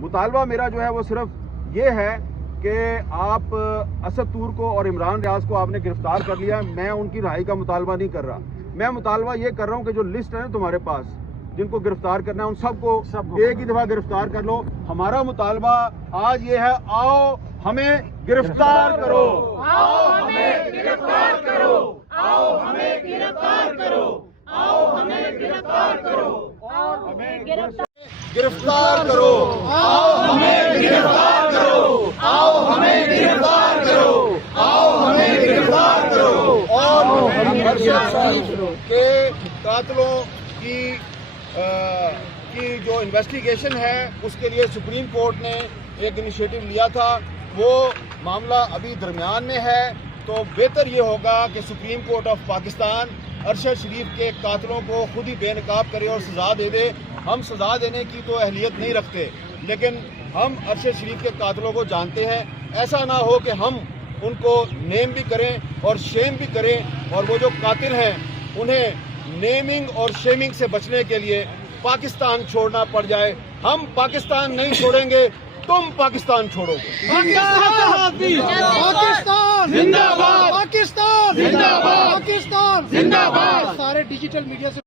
مطالبہ میرا جو ہے وہ صرف یہ ہے کہ آپ اسد تور کو اور عمران ریاض کو آپ نے گرفتار کر لیا. میں ان کی رہائی کا مطالبہ نہیں کر رہا. میں مطالبہ یہ کر رہا ہوں کہ جو لسٹ ہے نا تمہارے پاس جن کو گرفتار کرنا ہے ان سب کو ایک ہی دفعہ گرفتار کر لو. ہمارا مطالبہ آج یہ ہے, آؤ ہمیں گرفتار کرو, آؤ ہمیں گرفتار کرو, آؤ ہمیں گرفتار کرو, آؤ ہمیں گرفتار کرو, ہمیں گرفتار کرو, آؤ ہمیں گرفتار کرو, آؤ ہمیں گرفتار کرو, آؤ ہمیں گرفتار کرو. اور ارشد شریف کے قاتلوں کی جو انویسٹیگیشن ہے اس کے لیے سپریم کورٹ نے ایک انیشیٹو لیا تھا. وہ معاملہ ابھی درمیان میں ہے, تو بہتر یہ ہوگا کہ Supreme Court of Pakistan Arshad Sharif کے قاتلوں کو خود ہی بے نقاب کرے اور سزا دے دے. ہم سزا دینے کی تو اہلیت نہیں رکھتے, لیکن ہم ارشد شریف کے قاتلوں کو جانتے ہیں. ایسا نہ ہو کہ ہم ان کو نیم بھی کریں اور شیم بھی کریں, اور وہ جو قاتل ہیں انہیں نیمنگ اور شیمنگ سے بچنے کے لیے پاکستان چھوڑنا پڑ جائے. ہم پاکستان نہیں چھوڑیں گے, تم پاکستان چھوڑو گے. پاکستان زندہ باد, پاکستان زندہ باد, پاکستان زندہ باد. سارے ڈیجیٹل میڈیا سے